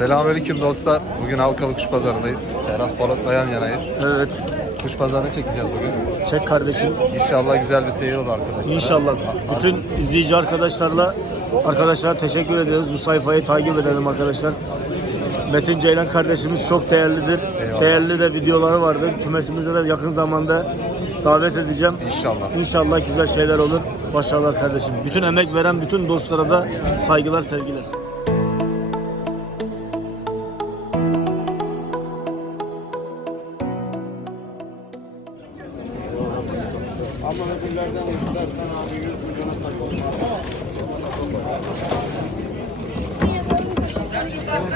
Selamünaleyküm dostlar. Bugün Halkalı Kuş Pazarı'ndayız. Ferhat Polat'la yan yanayız. Evet. Kuş pazarını çekeceğiz bugün. Çek kardeşim. İnşallah güzel bir seyir olur arkadaşlar. İnşallah. Bütün izleyici arkadaşlarla arkadaşlar teşekkür ediyoruz. Bu sayfayı takip edelim arkadaşlar. Metin Ceylan kardeşimiz çok değerlidir. Eyvallah. Değerli de videoları vardır. Kümesimize de yakın zamanda davet edeceğim. İnşallah. İnşallah güzel şeyler olur. Başarılar kardeşim. Bütün emek veren bütün dostlara da saygılar, sevgiler.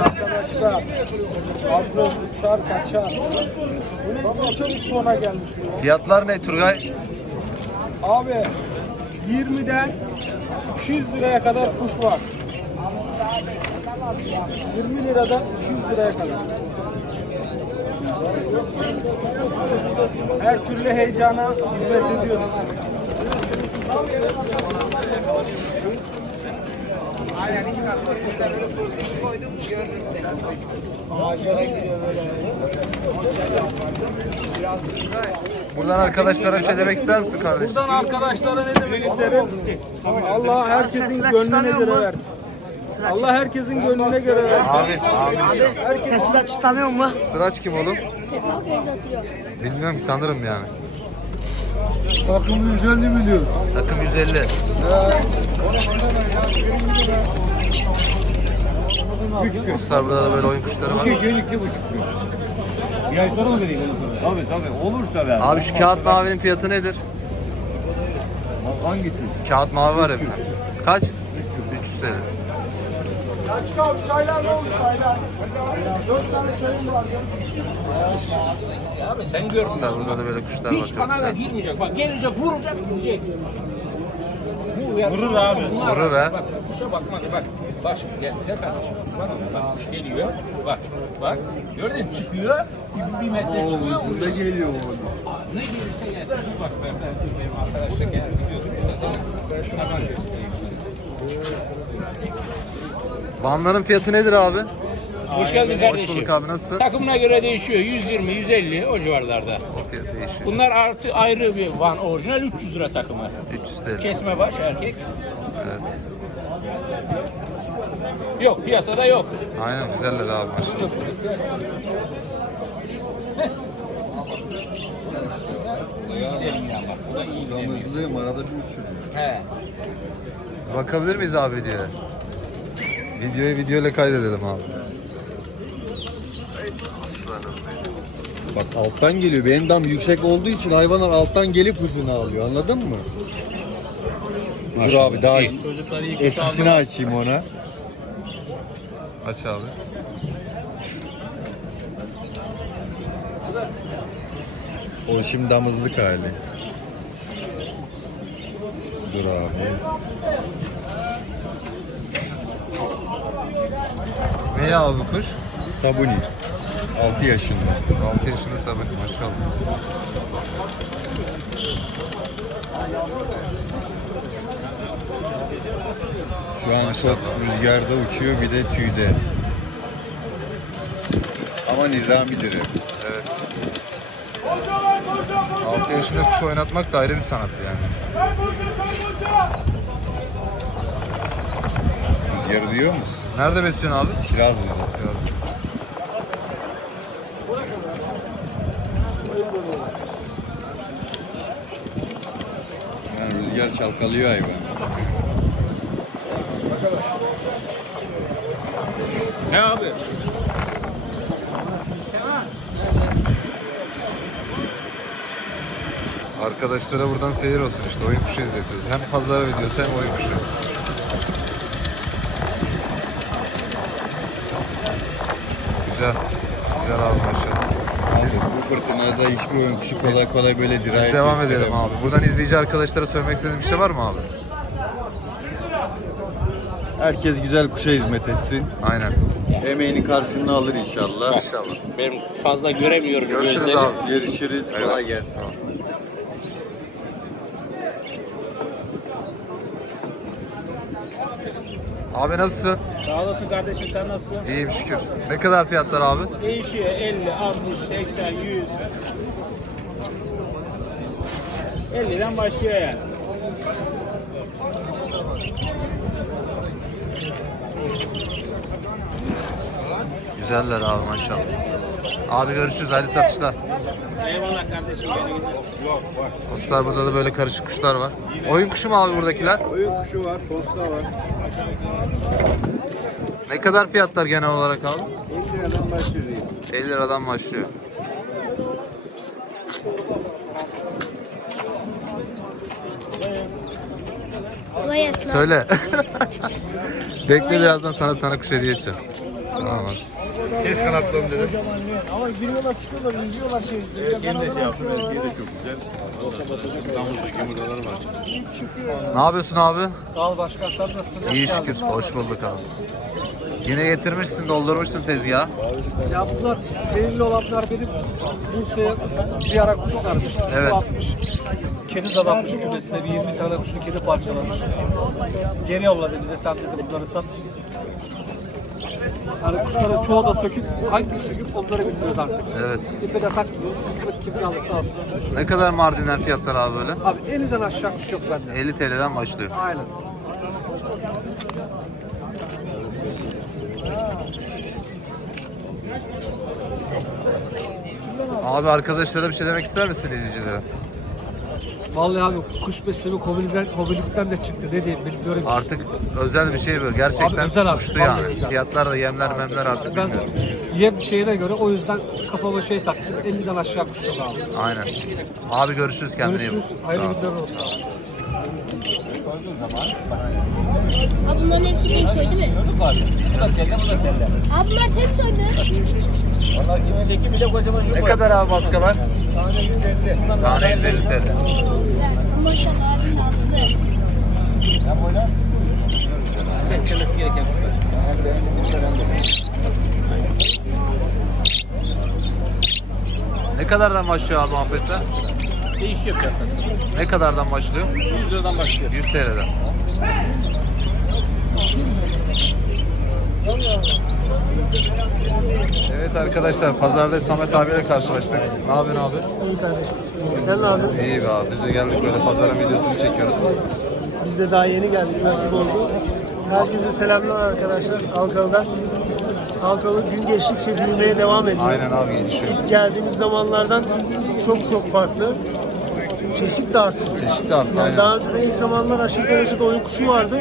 Arkadaşlar fazla uçar kaçar. Bu ne çabuk sonra gelmiş bu. Fiyatlar ne Turgay? Abi 20'den 200 liraya kadar kuş var. 20 liradan 200 liraya kadar. Her türlü heyecana hizmet ediyoruz. Buradan arkadaşlara bir şey demek ister misin kardeşim? Buradan arkadaşlara ne demek isterim? Allah herkesin gönlüne göre versin. Allah herkesin gönlüne göre versin. Amin. Amin. Tesilatçı tanıyor mu? Sıraç kim oğlum? Şefak oturuyor. Bilmiyorum ki tanırım yani. Takım 150 milyon. Takım 150. Dostlar burada da böyle oyun kuşları var. Gün iki buçuk gün. Bir ay sonra mı vereyim onu sonra? Tabii tabii. Olursa ver. Abi şu kağıt mavinin fiyatı nedir? Hangisi? Kağıt mavi var ya bir tane. Kaç? 300 TL. Açık abi çaylar ne oldu çaylar? Dört tane çayım var. Abi sen görmüyorsun. Dostlar burada da böyle kuşlar var Hiç kanala girmeyecek. Bak gelecek vuracak gidecek. Bu Vurur abi. Bunlar, Vurur be. Bak kuşa bakmaz bak. Bak şimdi gel gel kardeşim. Bak bak kuş geliyor. Bak bak. Gördün mü? Çıkıyor. Bir, bir metre çıkıyor. vuruyor. geliyor Ne gelirse gelsin. Bak ben, ben benim arkadaşla gel gidiyordum. Mesela taban göstereyim. Vanların fiyatı nedir abi? Hoş geldin Hoş kardeşim. bulduk abi nasılsın? Takımına göre değişiyor. 120, 150 o civarlarda. O fiyat değişiyor. Bunlar artı ayrı bir van orijinal 300 lira takımı. 300 TL. Kesme baş erkek. Evet. Yok piyasada yok. Aynen güzeller abi maşallah. Gidelim ya bak. Bu da iyi gidelim. Damızlıyım arada bir uçuruyor. He. Bakabilir miyiz abi videoya? Videoyu videoyla kaydedelim abi. Bak alttan geliyor. Benim dam yüksek olduğu için hayvanlar alttan gelip hızını alıyor. Anladın mı? Dur abi daha eskisini açayım ona. Aç abi. O şimdi damızlık hali. Dur abi. Ne ya abi bu kuş? Sabuni. 6 yaşında. 6 yaşında sabit maşallah. Şu an Maşallah. çok rüzgarda uçuyor bir de tüyde. Ama nizamidir hep. Evet. 6 yaşında kuş oynatmak da ayrı bir sanat yani. Rüzgarı duyuyor musun? Nerede besliyorsun abi? Kirazlı'da. Biraz. Yani rüzgar çalkalıyor hayvan. Ne abi? Arkadaşlara buradan seyir olsun işte oyun kuşu izletiyoruz. Hem pazar videosu hem oyun kuşu. Güzel. Güzel abi maşallah. Bu fırtınada hiçbir oyun kuşu kolay kolay böyle dirayet Biz devam edelim abi. Buradan izleyici arkadaşlara söylemek istediğin bir şey var mı abi? Herkes güzel kuşa hizmet etsin. Aynen. Emeğini karşılığını alır inşallah. İnşallah. Ben fazla göremiyorum Görüşürüz gözleri. abi. Görüşürüz. Kolay gelsin. Abi nasılsın? Sağ olasın kardeşim sen nasılsın? İyiyim şükür. Ne kadar fiyatlar abi? Değişiyor 50, 60, 80, 100. 50'den başlıyor yani. Güzeller abi maşallah. Abi görüşürüz. Hadi satışlar. Eyvallah kardeşim. Yok bak. Dostlar burada da böyle karışık kuşlar var. Oyun kuşu mu abi buradakiler? Oyun kuşu var, posta var. Ne kadar fiyatlar genel olarak abi? 50 liradan başlıyor reis. 50 liradan başlıyor. Söyle. Bekle birazdan sana tane kuş hediye edeceğim. Tamam abi. Kes kanatlarını dedim. Ama giriyorlar, çıkıyorlar, yüzüyorlar şey. Ne yapıyorsun abi? Sağ ol başkan sen nasılsın? İyi şükür. Hoş bulduk abi. Yine getirmişsin, doldurmuşsun tezgahı. Ya bunlar belirli olanlar benim Bursa'ya bir ara kuş vermiştim. Evet. Bu atmış. Kedi dalatmış kümesine bir 20 tane kuşlu kedi parçalamış. Geri yolladı bize sen dedi bunları sat. Yani kuşların çoğu da sökük. Hangi sökük onları bilmiyoruz artık. Evet. İpe de takmıyoruz. Kısmet kimin alırsa alsın. Ne kadar Mardinler fiyatlar abi böyle? Abi 50'den aşağı kuş yok bende. 50 TL'den başlıyor. Aynen. Abi arkadaşlara bir şey demek ister misin izleyicilere? Vallahi abi kuş besleme hobilikten, hobilikten de çıktı. Ne diyeyim bilmiyorum. Artık özel bir şey bu. Gerçekten Abi özel artık, uçtu vallahi yani. özel. Fiyatlar da yemler memler artık Ben bilmiyorum. yem şeyine göre o yüzden kafama şey taktım. 50'den aşağı kuş yok abi. Aynen. Abi görüşürüz kendine iyi bak. Görüşürüz. Hayırlı ol. günler olsun abi. Abi bunların hepsi tek soy değil mi? Bu da sende, bu da sende. Abi bunlar tek soy mu? Çeki bile kocaman Ne kadar abi baskalar? Tane 150. Tane 150 TL. Maşallah abi şanslı. beslemesi gereken kuşlar. Ne kadardan başlıyor abi muhabbette? Değişiyor fiyatlar. Ne kadardan başlıyor? 100 liradan başlıyor. 100 TL'den. Evet arkadaşlar pazarda Samet abiyle karşılaştık. Ne yapıyorsun abi? İyi kardeşim. Sen ne yapıyorsun? İyi be abi biz de geldik böyle pazarın videosunu çekiyoruz. Biz de daha yeni geldik. Nasip oldu. Herkese selamlar arkadaşlar. Halkalı'dan. Halkalı gün geçtikçe büyümeye devam ediyor. Aynen abi gelişiyor. İlk geldiğimiz zamanlardan çok çok farklı. Çeşit de arttı. Çeşitli arttı Yani aynen. daha önce de ilk zamanlar aşırı derecede oyun kuşu vardı.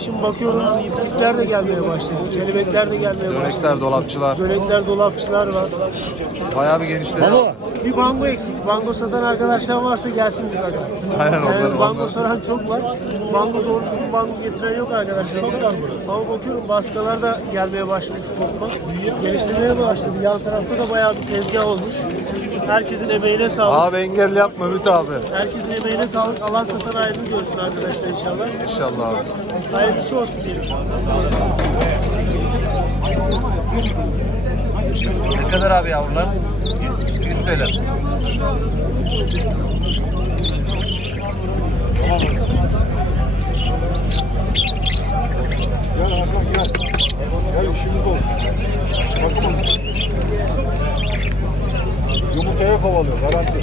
Şimdi bakıyorum tipler de gelmeye başladı. Kelebekler de gelmeye başladı. Dönekler, dolapçılar. Dönekler, dolapçılar var. Bayağı bir genişledi. Bir bango eksik. Bango satan arkadaşlar varsa gelsin bir kadar. Aynen, onları- Yani bango onları- soran çok var. Bango doğru düzgün bango getiren yok arkadaşlar. Ama bakıyorum baskalar da gelmeye başlamış. Genişlemeye başladı. Yan tarafta da bayağı bir tezgah olmuş. Herkesin emeğine sağlık. Abi engel yapma Ümit abi. Herkesin emeğine sağlık. Allah satan ayrı görsün arkadaşlar inşallah. İnşallah abi. Hayırlısı olsun diyelim. Ne kadar abi yavrular? 100 TL. Gel Hakan gel. Gel işimiz olsun. Bakın Yumurtaya kovalıyor garanti.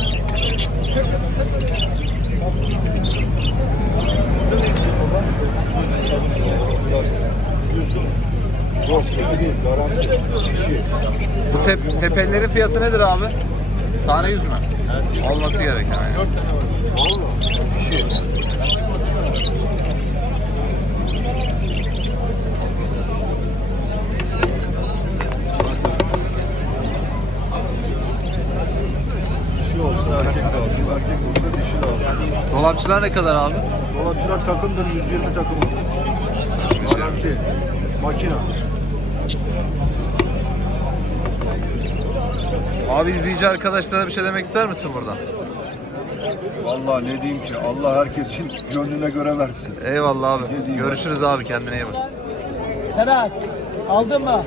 Gibi değil garanti. Şişi. Bu tep tepelerin fiyatı nedir abi? Tane 100 mü? Olması gereken yani. Valla. Şişi. Dişi olsun erkek de alsın. Erkek olsa dişi de alsın. Dolapçılar ne kadar abi? Dolapçılar takımdır 120 takım. Garanti. Makina. Abi izleyici arkadaşlara bir şey demek ister misin buradan? Vallahi ne diyeyim ki Allah herkesin gönlüne göre versin. Eyvallah abi. Ne diyeyim Görüşürüz abi kendine iyi bak. Sedat aldın mı?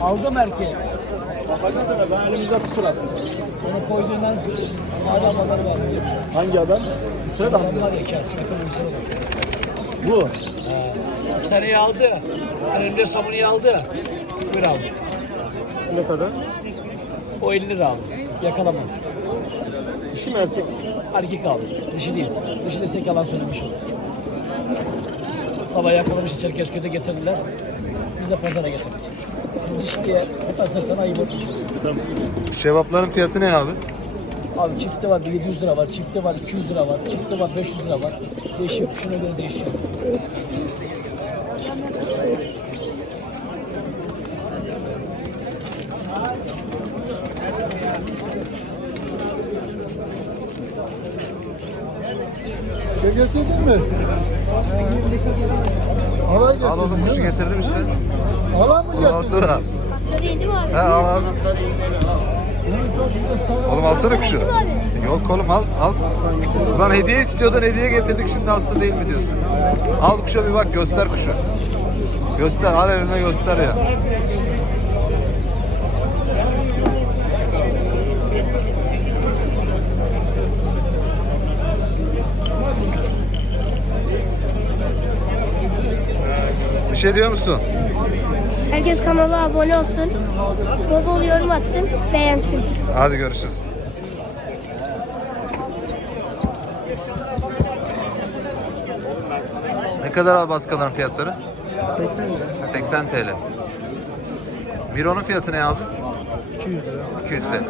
Aldım erkeği. Bakacağız ben elimizde tuturam. Onu koyduğundan adam var. Hangi adam? Hüseyin adam. Bunlar eker. Şaka bir şey Bu. Hastaneyi aldı. Önce samuneyi aldı. Bir aldı. Ne kadar? O 50 lira aldı. Yakalama. Dişi mi erkek? Erkek aldı. Dişi değil. Dişi desek yalan söylemiş olur. Sabah yakalamış Çerkezköy'de getirdiler. Biz de pazara getirdik. Ayıp olur. Şevapların fiyatı ne abi? Abi çifti var 700 lira var, çifti var 200 lira var, çifti var 500 lira var. Değişiyor, şuna göre değişiyor. Şey getirdin mi? Alay Al oğlum kuşu getirdim işte. Alan mı Oğlum alsana. Hasta değil değil mi abi? Oğlum alsana kuşu. Yok oğlum al al. Ulan hediye istiyordun hediye getirdik şimdi hasta değil mi diyorsun. Al kuşa bir bak göster kuşu. Göster al eline göster ya. Bir şey diyor musun? Herkes kanala abone olsun. Bol bol yorum atsın. Beğensin. Hadi görüşürüz. Ne kadar abi baskaların fiyatları? 80 lira. 80 TL. Miro'nun fiyatı ne abi? 200 lira. 200 TL.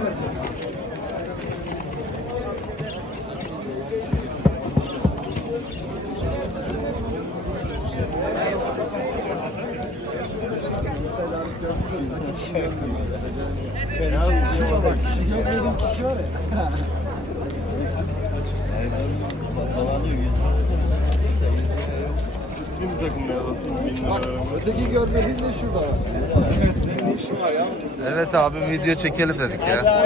Öteki görmediğin de şurada. Evet abi video çekelim dedik ya.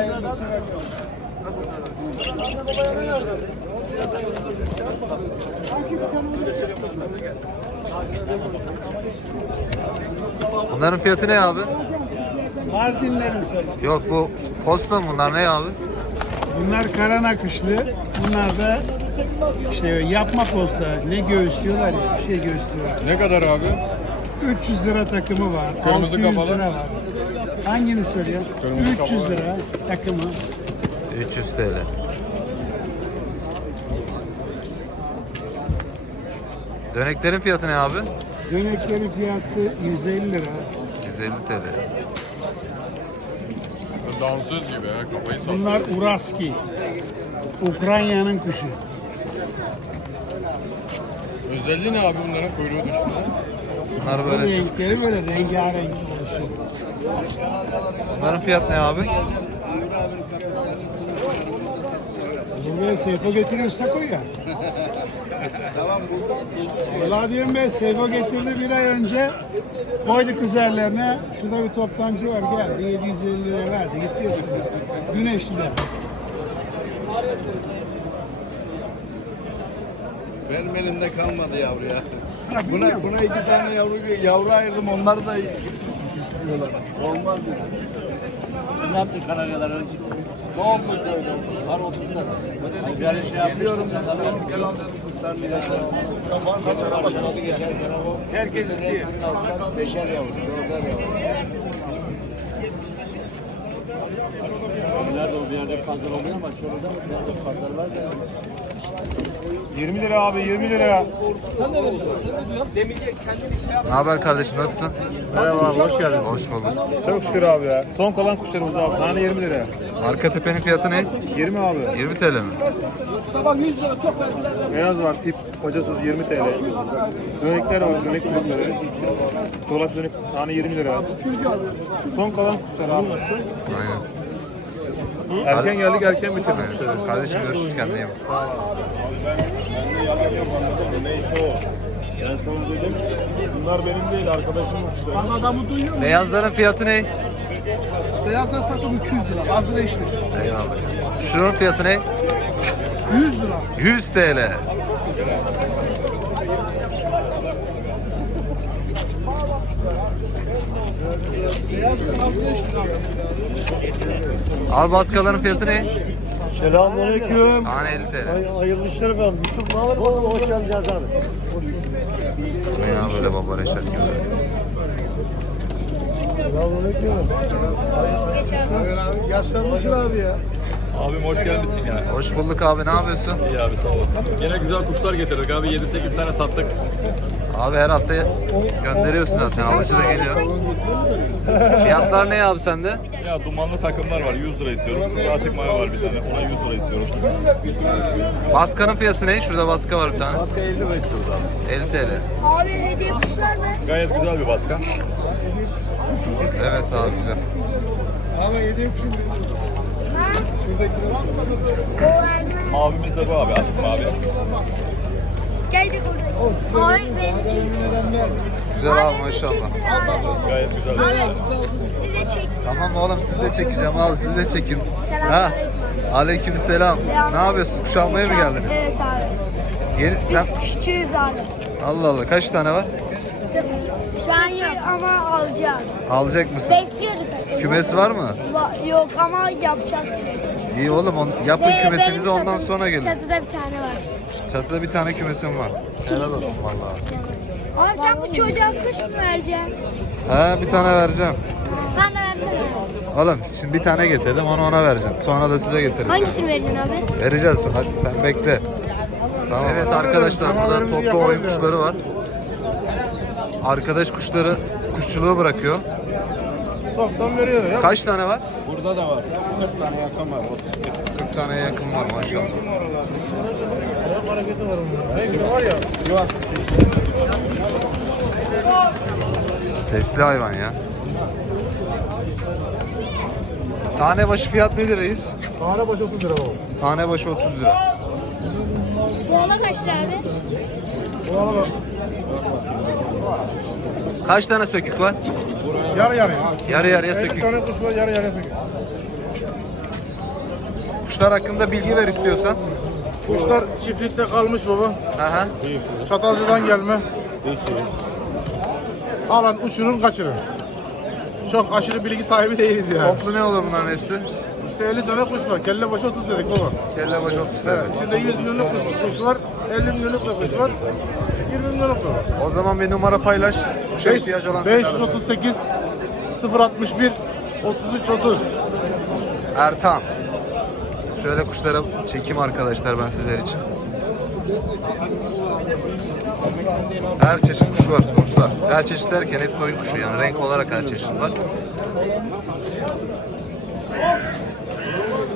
Bunların fiyatı ne abi? Mardinler misal. Yok bu posta mı bunlar ne abi? Bunlar kara nakışlı. Bunlar da işte yapma posta. Ne göğüslüyorlar ya. Bir şey göğüslüyorlar. Ne kadar abi? 300 lira takımı var. Kırmızı 600 kafalı. lira var. Hangini söylüyor? Kırmızı 300 kafalı. lira takımı. 300 TL. Döneklerin fiyatı ne abi? Döneklerin fiyatı 150 lira. 150 TL. Dansöz gibi ya kafayı Bunlar Uraski. Ukrayna'nın kuşu. Özelliği ne abi bunların kuyruğu düştü. Bunlar Bu böyle renkleri böyle rengarenk oluşuyor. Bunların fiyatı ne abi? Buraya Seyfo getiriyorsa koy ya. Vallahi diyorum ben Seyfo getirdi bir ay önce koyduk üzerlerine. Şurada bir toptancı var geldi 750 lira verdi gitti. Güneşli'de. Benim elimde kalmadı yavru ya. Buna, buna iki tane yavru yavru ayırdım onları da yiyorlar. Olmaz dedi. Ne yaptın Karagadalar için? Ne öyle? Var otuzda. Güzel şey yapıyorum. Gel Herkes istiyor. Beşer yavru, dörder yavru. Nerede o bir yerde pazar oluyor ama şurada bir yerde pazar var da. 20 lira abi 20 lira. Ne haber kardeşim nasılsın? Merhaba abi hoş geldin. Hoş bulduk. Çok şükür abi ya. Son kalan kuşlarımız abi. Tane 20 lira. Arka tepenin fiyatı ne? 20 abi. 20 TL mi? Beyaz var tip hocasız 20 TL. Dönekler var dönek kulüpleri. Çolak dönek tane 20 lira. Son kalan kuşlar abi. Aynen. Erken geldik erken bitirdik kuşları. Kardeşim görüşürüz kendine iyi bak. Yalan yok anladın mı? Neyse o. Ben sana dedim, bunlar benim değil, arkadaşımın kuşları. Beyazların fiyatı ne? Beyazlar takım 200 lira. Hazır eşlik. Eyvallah. Şunun fiyatı ne? 100 lira. 100 TL. Al baskaların fiyatı ne? Selamünaleyküm. Tane 50 TL. Hayırlı işler efendim. Yusuf ne haber? Hoş geldiniz abi. ne ya böyle baba Reşat gibi. Yaşlanmışsın abi ya. Abim hoş gelmişsin ya. Hoş bulduk abi ne yapıyorsun? İyi abi sağ olasın. Yine güzel kuşlar getirdik abi. 7-8 tane sattık. Abi her hafta gönderiyorsun zaten alıcı da geliyor. Fiyatlar ne abi sende? Ya dumanlı takımlar var. 100 lira istiyorum. Şurada açık maya var bir tane. Ona 100 lira istiyoruz. Baskanın fiyatı ne? Şurada baska var bir tane. Baska 50 lira istiyoruz abi. 50 TL. Abi hediye kuşlar mı? Gayet güzel bir baska. Evet abi güzel. Mavimiz de bu abi. Açık mavi. Geldik oraya. Abi benim için. Güzel abi maşallah. Gayet güzel. Size çeksin. Tamam oğlum siz de çekeceğim abi siz de çekin. Ha. Aleyküm selam. Ne yapıyorsunuz? Kuş almaya mı geldiniz? Evet abi. Yeni, Biz kuşçuyuz abi. Allah Allah kaç tane var? Sıfır. Şu an yok ama alacağız. Alacak mısın? Besliyorduk. Kümesi var mı? Va- Yok ama yapacağız kümesi. İyi oğlum on, yapın Ve kümesinizi benim ondan sonra gelin. Çatıda bir tane var. Çatıda bir tane kümesim var. Helal olsun vallahi. Abi sen bu çocuğa kuş mu vereceksin? Ha bir tane vereceğim. Ben de versene. Oğlum şimdi bir tane getirdim onu ona vereceğim. Sonra da size getireceğim. Hangisini vereceksin abi? Vereceğiz. Hadi sen bekle. Tamam. Evet arkadaşlar burada toplu oyun kuşları var. Arkadaş kuşları kuşçuluğu bırakıyor. Toptan veriyor ya. Kaç tane var? Burada da var. 40 tane yakın var. 40 taneye yakın var maşallah. Hareketi var onun. Var ya. Sesli hayvan ya. Tane başı fiyat nedir reis? Tane başı 30 lira baba. Tane başı 30 lira. Boğala kaç lira abi? Bu arada Kaç tane sökük var? yarı yarı. Yarı yarıya 50 sökük. tane kuş var yarı yarıya sekiz. Kuşlar hakkında bilgi ver istiyorsan. Kuşlar çiftlikte kalmış baba. Aha. Çatalcıdan gelme. Alan uçurur kaçırır. Çok aşırı bilgi sahibi değiliz yani. Toplu ne olur bunların hepsi? İşte 50 tane kuş var. Kelle başı 30 dedik baba. Kelle başı 30 TL. Evet. İçinde 100 milyonluk kuş, kuş var. 50 milyonluk da kuş var. 20 milyonluk da var. O zaman bir numara paylaş. Kuşa ihtiyacı olan seni arasın. 538 061 33 30. Ertan. Şöyle kuşlara çekeyim arkadaşlar ben sizler için. Her çeşit kuş var dostlar. Her çeşit derken hepsi oyun kuşu yani renk olarak her çeşit var.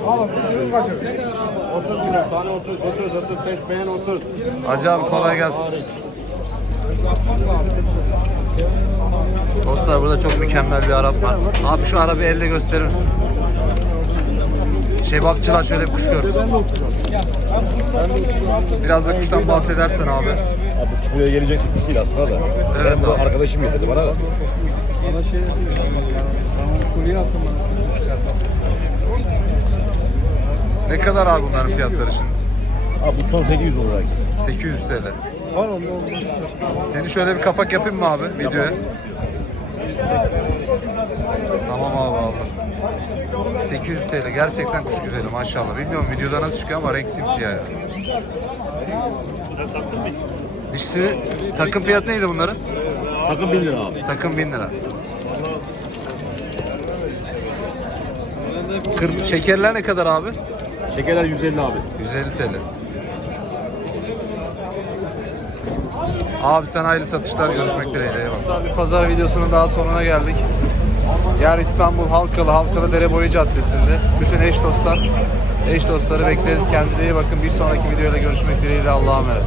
Alın kuşunu kaçırır. Hacı abi kolay gelsin. Dostlar burada çok mükemmel bir Arap var. Abi şu Arap'ı elle gösterir misin? Şebapçılar şöyle bir kuş görsün. Biraz da kuştan bahsedersen abi. Abi kuş buraya gelecek bir kuş değil aslında da. Evet bu abi. arkadaşım getirdi bana da. Ne kadar abi bunların fiyatları şimdi? Abi bu son 800 olarak. 800 TL. Seni şöyle bir kapak yapayım mı abi videoya? Tamam abi abi. 800 TL gerçekten kuş güzeli maşallah. Bilmiyorum videoda nasıl çıkıyor ama renk simsiyah ya. Dişisi takım fiyatı neydi bunların? Takım 1000 lira abi. Takım 1000 lira. Kır, şekerler ne kadar abi? Şekerler 150 abi. 150 TL. Abi sen hayırlı satışlar görüşmek dileğiyle. Eyvallah. Bir pazar videosunun daha sonuna geldik. Yer İstanbul Halkalı, Halkalı Dereboyu Caddesi'nde. Bütün eş dostlar, eş dostları bekleriz. Kendinize iyi bakın. Bir sonraki videoyla görüşmek dileğiyle. Allah'a emanet.